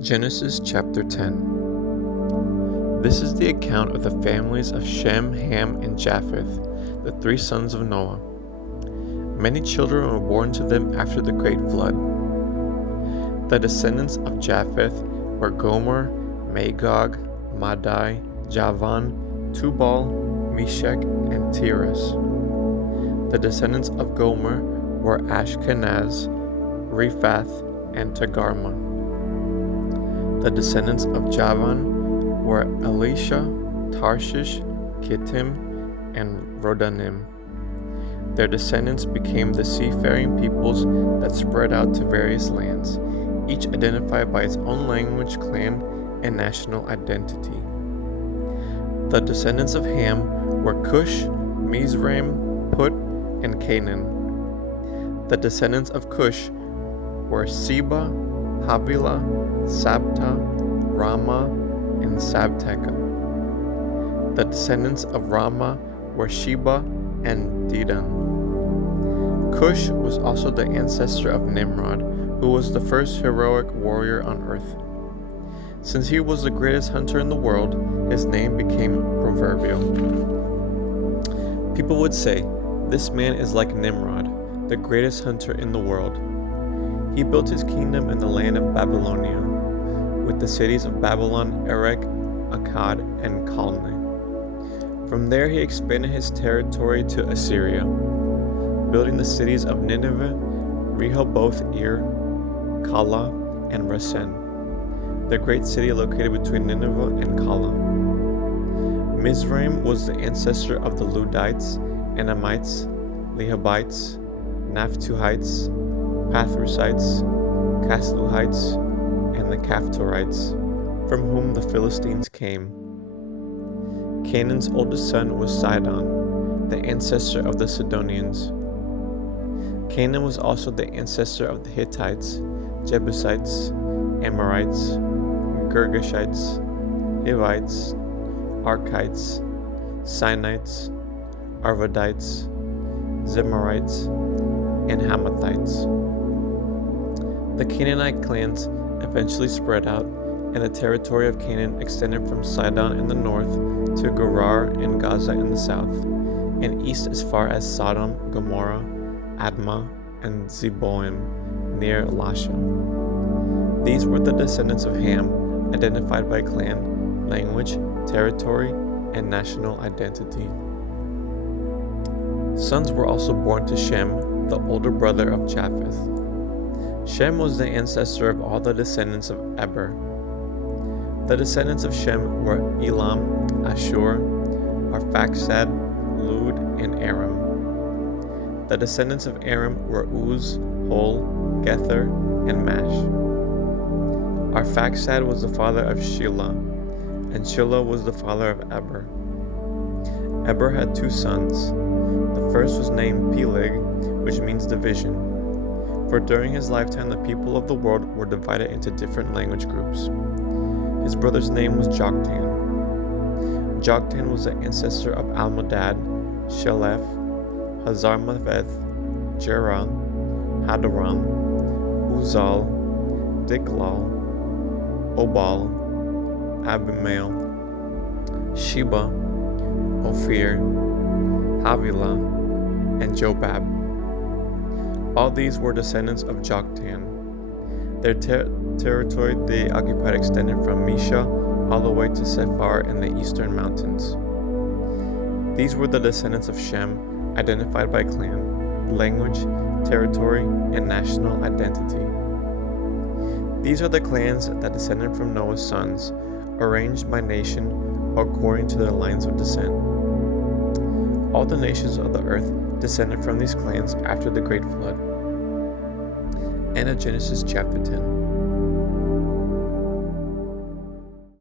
Genesis chapter 10. This is the account of the families of Shem, Ham, and Japheth, the three sons of Noah. Many children were born to them after the great flood. The descendants of Japheth were Gomer, Magog, Madai, Javan, Tubal, Meshech, and Tiras. The descendants of Gomer were Ashkenaz, Riphath, and Togarmah. The descendants of Javan were Elishah, Tarshish, Kittim, and Rodanim. Their descendants became the seafaring peoples that spread out to various lands, each identified by its own language, clan, and national identity. The descendants of Ham were Cush, Mizraim, Put, and Canaan. The descendants of Cush were Seba, Havilah, Sabtah, Raamah, and Sabteca. The descendants of Raamah were Sheba and Dedan. Cush was also the ancestor of Nimrod, who was the first heroic warrior on earth. Since he was the greatest hunter in the world, his name became proverbial. People would say, "This man is like Nimrod, the greatest hunter in the world." He built his kingdom in the land of Babylonia, with the cities of Babylon, Erech, Akkad, and Calneh. From there he expanded his territory to Assyria, building the cities of Nineveh, Rehoboth-ir, Calah, and Resen, the great city located between Nineveh and Calah. Mizraim was the ancestor of the Ludites, Anamites, Lehabites, Naphtuhites, Pathrusites, Casluhites, and the Caphtorites, from whom the Philistines came. Canaan's oldest son was Sidon, the ancestor of the Sidonians. Canaan was also the ancestor of the Hittites, Jebusites, Amorites, Girgashites, Hivites, Arkites, Sinites, Arvadites, Zemarites, and Hamathites. The Canaanite clans eventually spread out, and the territory of Canaan extended from Sidon in the north to Gerar and Gaza in the south, and east as far as Sodom, Gomorrah, Admah, and Zeboim near Elishah. These were the descendants of Ham, identified by clan, language, territory, and national identity. Sons were also born to Shem, the older brother of Japheth. Shem was the ancestor of all the descendants of Eber. The descendants of Shem were Elam, Ashur, Arphaxad, Lud, and Aram. The descendants of Aram were Uz, Hol, Gether, and Mash. Arphaxad was the father of Shelah, and Shelah was the father of Eber. Eber had two sons. The first was named Peleg, which means division, for during his lifetime the people of the world were divided into different language groups. His brother's name was Joktan. Joktan was the ancestor of Almodad, Shelef, Hazarmaveth, Jerah, Hadaram, Uzal, Diklal, Obal, Abimael, Sheba, Ophir, Havilah, and Jobab. All these were descendants of Joktan. Their territory they occupied extended from Mesha all the way to Sephar in the eastern mountains. These were the descendants of Shem, identified by clan, language, territory, and national identity. These are the clans that descended from Noah's sons, arranged by nation according to their lines of descent. All the nations of the earth descended from these clans after the great flood. End of Genesis chapter 10.